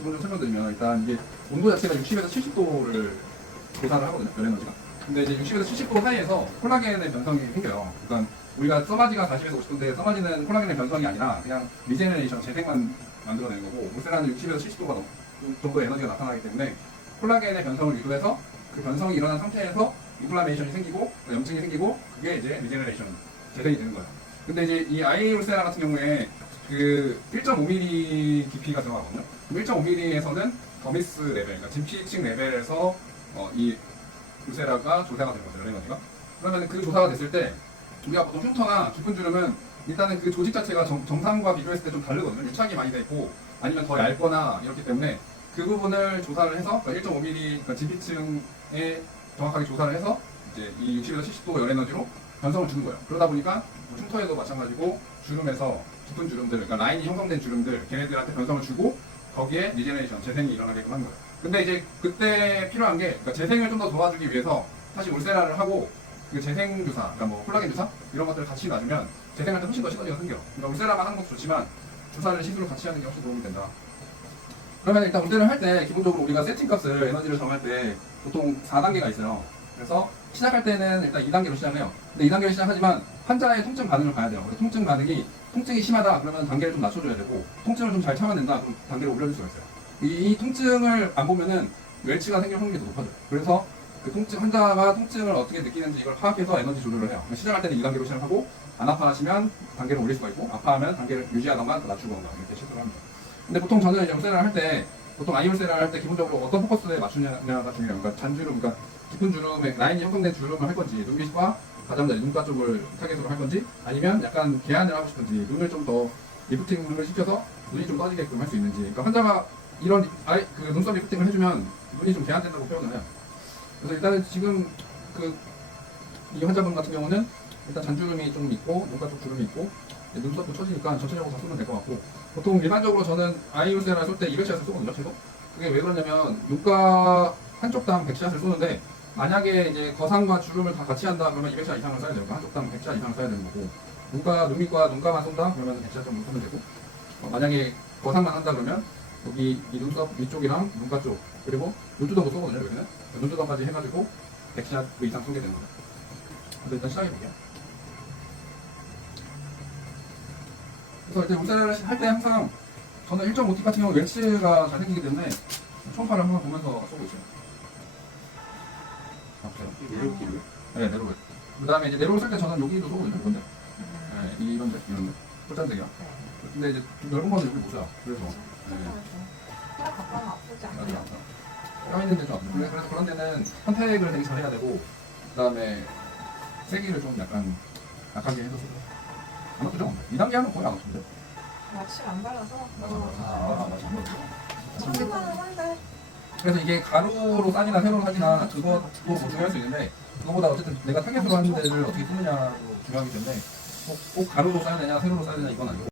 기본적으로 설명드리면 일단 이게 온도 자체가 60에서 70도를 조사를 하거든요. 열 에너지가. 근데 이제 60에서 70도 사이에서 콜라겐의 변성이 생겨요. 그러니까 우리가 써마지가 40에서 50도인데 써마지는 콜라겐의 변성이 아니라 그냥 리제너레이션 재생만 만들어내는 거고 울세라는 60에서 70도가 정도의 에너지가 나타나기 때문에 콜라겐의 변성을 유도해서 그 변성이 일어난 상태에서 인플라메이션이 생기고 염증이 생기고 그게 이제 리제너레이션 재생이 되는 거예요. 근데 이제 이 아이 울세라 같은 경우에 그 1.5mm 깊이가 들어가거든요. 1.5mm에서는 더미스 레벨, 그러니까 진피층 레벨에서 이 울세라가 조사가 되는 거죠, 열 에너지가. 그러면 그 조사가 됐을 때 우리가 보통 흉터나 깊은 주름은 일단은 그 조직 자체가 정상과 비교했을 때 좀 다르거든요. 유착이 많이 돼 있고 아니면 더 얇거나 이렇기 때문에 그 부분을 조사를 해서 그러니까 1.5mm 그러니까 진피층에 정확하게 조사를 해서 이제 이 60에서 70도 열 에너지로 변성을 주는 거예요. 그러다 보니까 흉터에도 마찬가지고 주름에서 깊은 주름들, 그러니까 라인이 형성된 주름들 걔네들한테 변성을 주고 거기에 리제너레이션, 재생이 일어나게끔 하는 거예요. 근데 이제 그때 필요한 게 그러니까 재생을 좀 더 도와주기 위해서 사실 울세라를 하고 그 재생 주사, 그러니까 뭐 콜라겐 주사 이런 것들을 같이 놔주면 재생할 때 훨씬 더 시너지가 생겨요. 그러니까 울세라만 하는 것도 좋지만 주사를 시술로 같이 하는 게 훨씬 도움이 된다. 그러면 일단 울세라를 할 때 기본적으로 우리가 세팅 값을 에너지를 정할 때 보통 4단계가 있어요. 그래서 시작할 때는 일단 2단계로 시작해요. 근데 2단계로 시작하지만 환자의 통증 반응을 봐야 돼요. 통증 반응이 통증이 심하다 그러면 단계를 좀 낮춰줘야 되고 통증을 좀 잘 참아낸다 그럼 단계를 올려줄 수가 있어요. 이 통증을 안 보면은 웰치가 생길 확률이 더 높아져요. 그래서 그 통증 환자가 통증을 어떻게 느끼는지 이걸 파악해서 에너지 조절을 해요. 시작할 때는 2단계로 시작하고 안 아파하시면 단계를 올릴 수가 있고 아파하면 단계를 유지하던가 낮추던가 이렇게 시도를 합니다. 근데 보통 저는 울세라를 할 때 보통 아이울세라를 할 때 기본적으로 어떤 포커스에 맞추냐가 중요해요. 그러니까 잔주름, 그러니까 깊은 주름에 라인이 형성된 주름을 할 건지 눈밑과 가장자리 눈가 쪽을 타겟으로 할 건지 아니면 약간 개안을 하고 싶은지 눈을 좀 더 리프팅을 시켜서 눈이 좀 떠지게끔 할 수 있는지. 그러니까 환자가 이런 그 눈썹 리프팅을 해주면 눈이 좀 개안된다고 표현을 해요. 그래서 일단은 지금 이 환자분 같은 경우는 일단 잔주름이 좀 있고 눈가 쪽 주름이 있고 눈썹도 처지니까 전체적으로 다 쏘면 될 것 같고 보통 일반적으로 저는 아이울세라를 쏠 때 200샷을 쏘거든요. 최소. 그게 왜 그러냐면 눈가 한쪽당 100샷을 쏘는데 만약에 이제 거상과 주름을 다 같이 한다 그러면 200샷 이상을 써야 되고 한쪽당 100샷 이상을 써야 되는 거고 눈밑과 눈가만 쏜다 그러면 100샷 정도 쏘면 되고 만약에 거상만 한다 그러면 여기 이 눈썹 위쪽이랑 눈가 쪽 그리고 눈두덩도 쏘거든요. 여기는 눈두덩까지 해가지고 100샷 그 이상 쏘게 되는 거예요. 그래서 일단 시작해볼게요. 그래서 이제 울세라를 할 때 항상 저는 1.5T 같은 경우 웰치가 잘 생기기 때문에 초음파를 항상 보면서 쏘고 있어요. 내로키를? 네, 내로를. 그 다음에 이제 내로를 쓸 때 저는 여기도 쏘거든요. 이런데. 네, 이런데. 홀짠색이야. 근데 이제 좀 넓은 거는 여기 못 쏴. 그래서. 뼈 가까우면 아프지 않아요? 맞아, 맞아. 뼈 있는 데좀 아프고. 그래서 그런 데는 선택을 되게 잘 해야 되고, 그 다음에 세기를 좀 약간 약하게 해서 쏘고. 안 아프죠? 2단계 하면 거의 안 아픈데. 마취를 안 발라서. 맞아. 정신만은 한데. 그래서 이게 가루로 싸기나 세로로 하기나 그거 중요할 수 있는데 그거보다 어쨌든 내가 타겟으로 하는 데를 어떻게 쓰느냐도 중요하기 때문에 꼭 가루로 싸야 되냐 세로로 싸야 되냐 이건 아니고